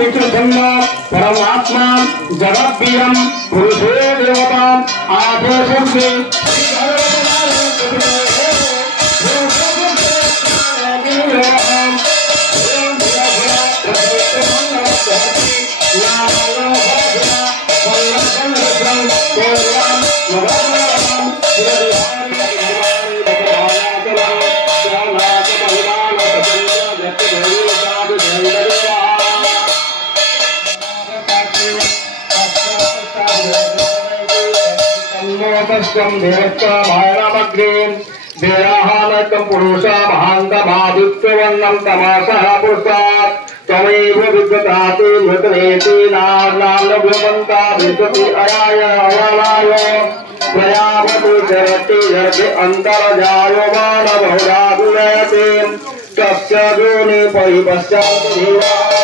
परमात्मा जगद्वीरम पुरुषो देवता आदेशे देहानकं पुरुषा महान्तमादित्यवर्णं तमासः पुरुषात् त्वमेव विद्यताति मृतनेति नार्नाल्लभ्यवन्ता विद्यति अयाय अयालाय प्रयावति जरति जरति अन्तर्जायो मानवहुरादुलयते तस्य योनि परिपश्यन्ति देवा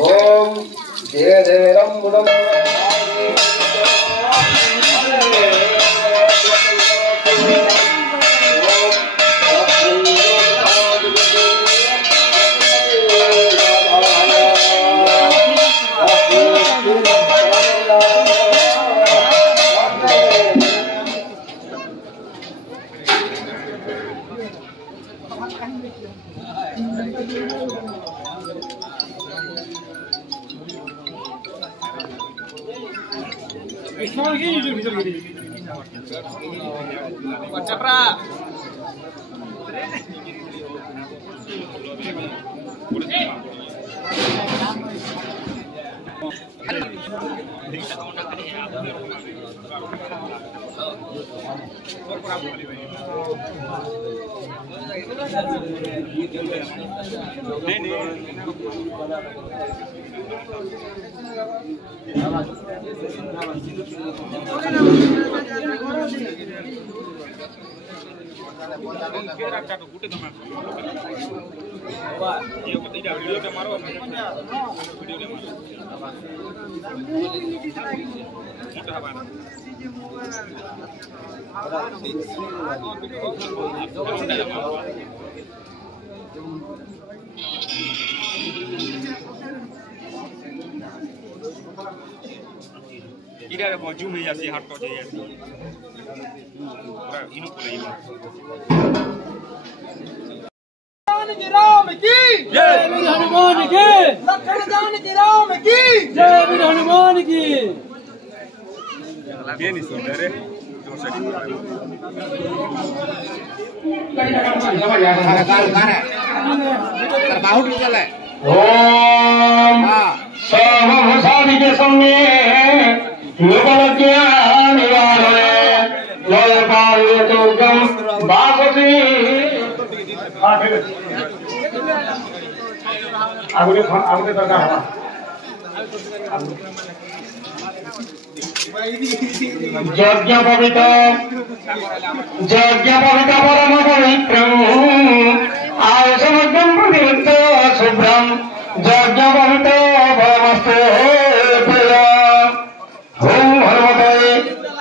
ओम जय देवम बुदम Tidak ada baju meyasi harto jaya. Ini boleh ini. Ram की जय हनुमान की लखनदान की राम की जय हनुमान की Dia ni saudara. terbahu di sana. ओम सर्वभूषादि के सम्मे लोकज्ञा निवारणे जय पार्वतोगम बासुति आगुने दरकार है यज्ञ पवित्र परम पवित्रम आयुषमग्रम प्रतिवृत्त शुभ्रम यज्ञ पवित्र परमस्ते प्रिय ओम हनुमते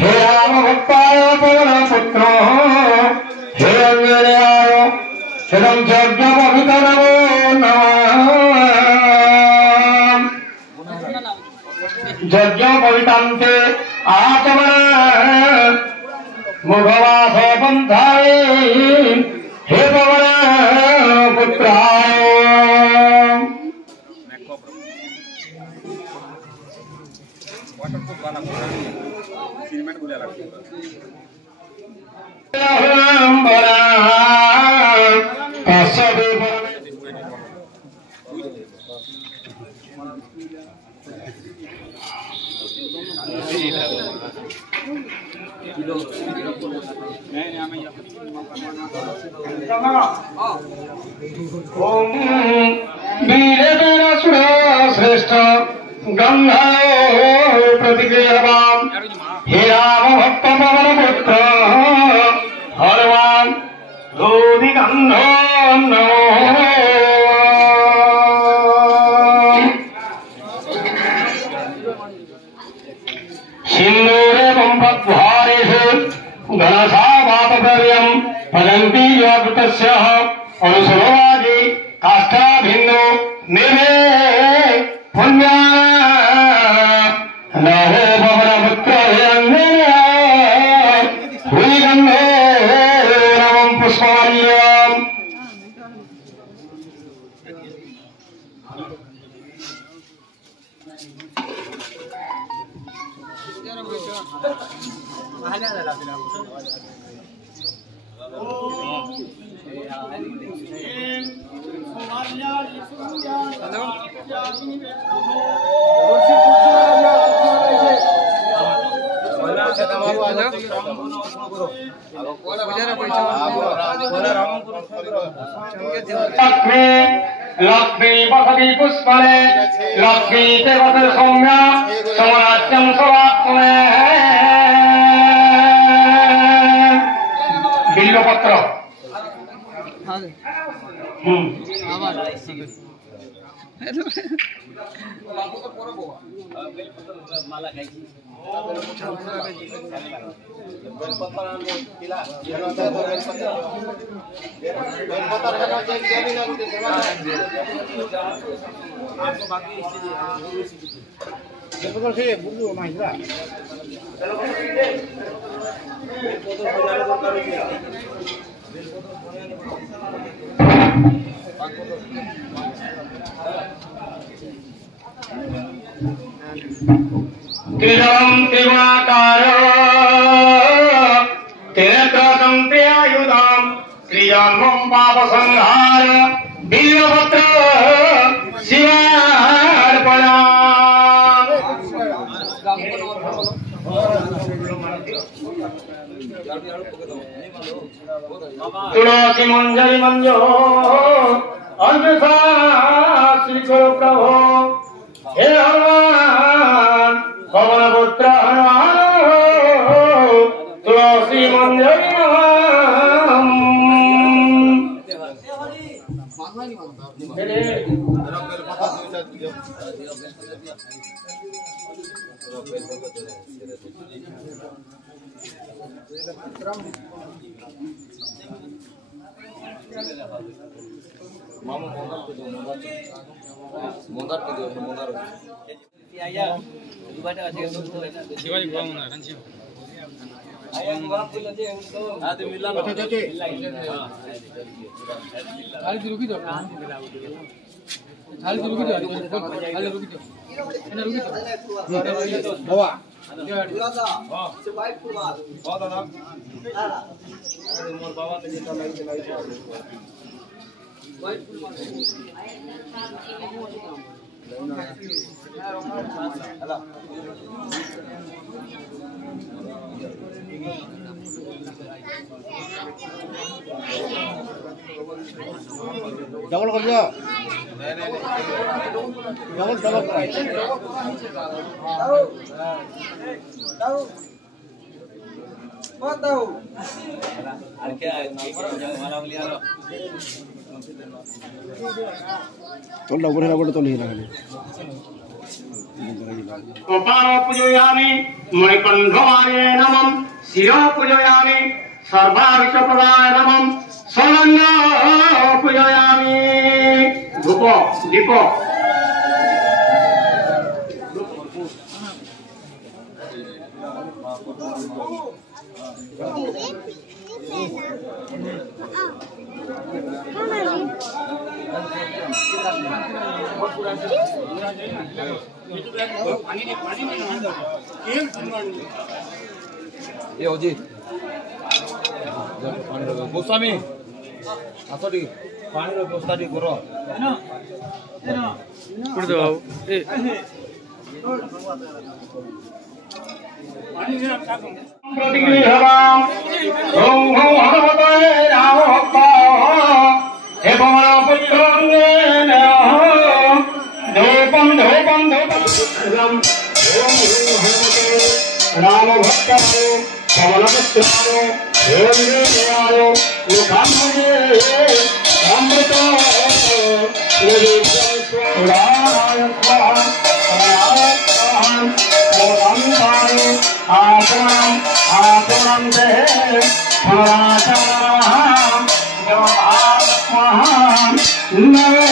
हे राम भक्ताय पवन पुत्र हे अंजनेयाय शिरं यज्ञ पवित्र नमो नमः यज्ञ पवित्रांते आचमन मुखवास पंथाय हे पवन पुत्राय श्रेष्ठ गंगा प्रतिक्रियवान हे राम भक्त पवन पुत्र हनुमान लोधि गंधो सिंदूरे पंपद्वारेषु घनसावातपर्यं भजन्ति योगतस्य अनुसरोवाजी काष्ठाभिन्नो निर्भे पुण्या नहो पवनपुत्र हिरण्यनाय हुलिगन्धो रमं पुष्पमाल्यम् लक्ष्मी वसति पुष्पणे लक्ष्मी ते वसति सौम्या समराज्यं सवात्मने बिल्वपत्र त्रिदं त्रिगुणाकारो त्रिनेत्रं त्रिआयुधं त्रिजन्मं पापसंहार वीरभद्र शिवार्पणम्। तुलसी मंजरी मंजो अंजसा श्री गुरु प्रभु हे हनुमान पवन पुत्र हनुमान तुलसी मंजरी डबल कर दिया डबल डबल तो लगभग लगभग तो नहीं लगा कपालो पूजयामि मणिकण्ठमार्ये नमः शिरो पूजयामि सर्वार्चप्रदाय नमः सोलंग पूजयामि धूप दीप ये हो जी गोस्वामी आसो टी पानी रो व्यवस्था टी करो कुड़ दो ए प्रतिगृहवाम ओम ओम हनुमते राम हे पवन पुत्रं धूपं धूपं धूपं ओम हनुमते राम भक्ताय पवन पुत्राय देवाय लोकामये अमृत राय स्वाहा आत्मं देहे फलाचरणं जवात्महं नवे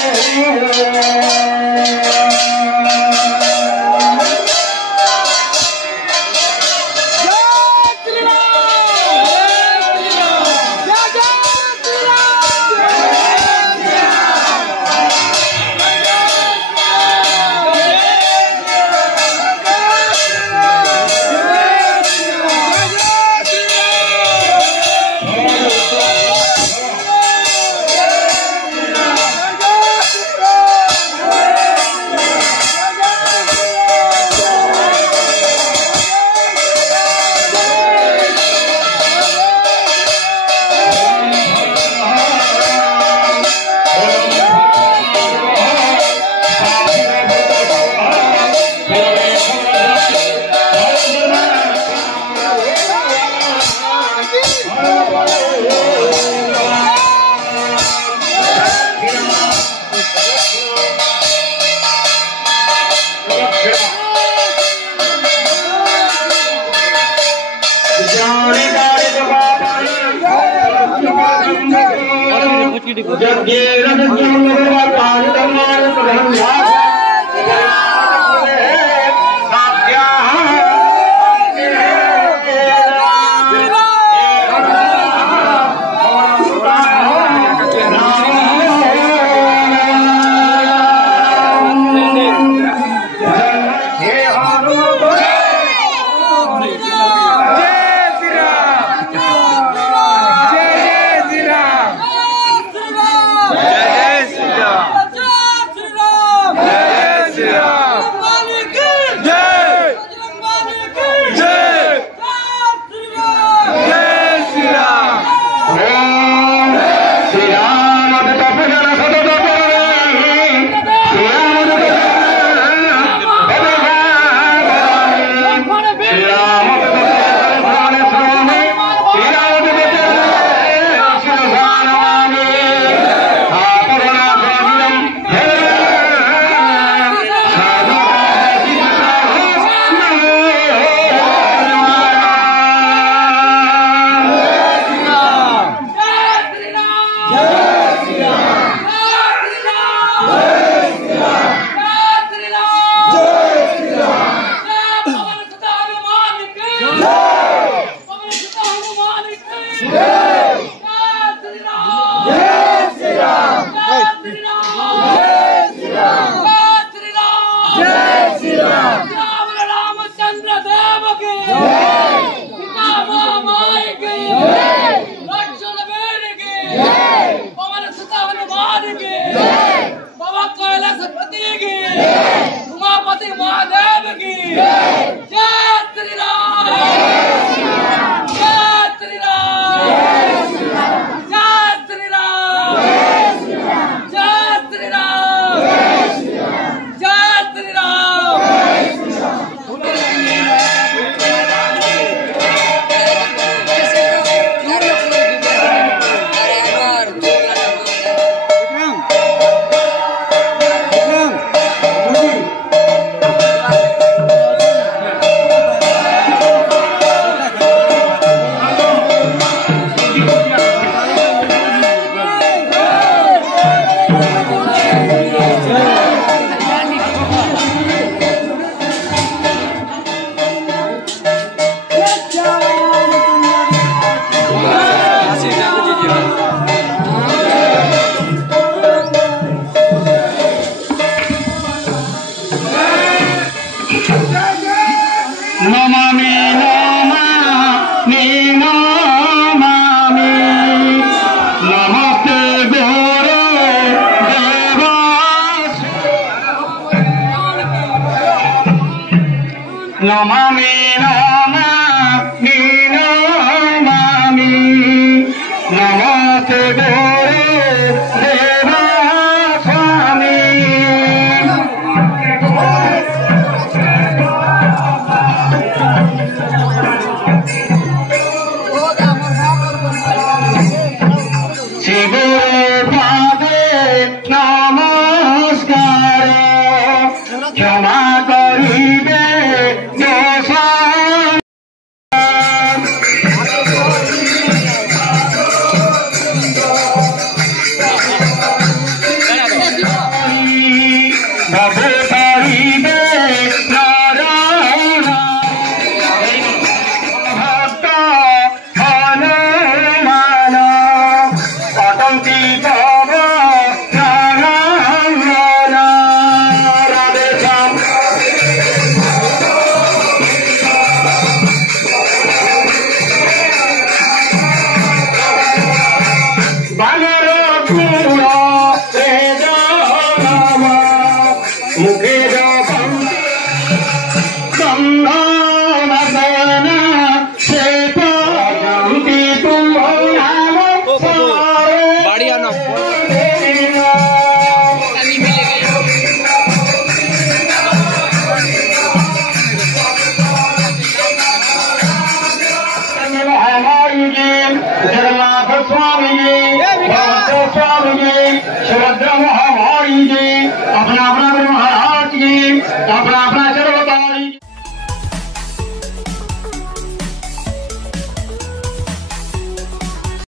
अपना अपना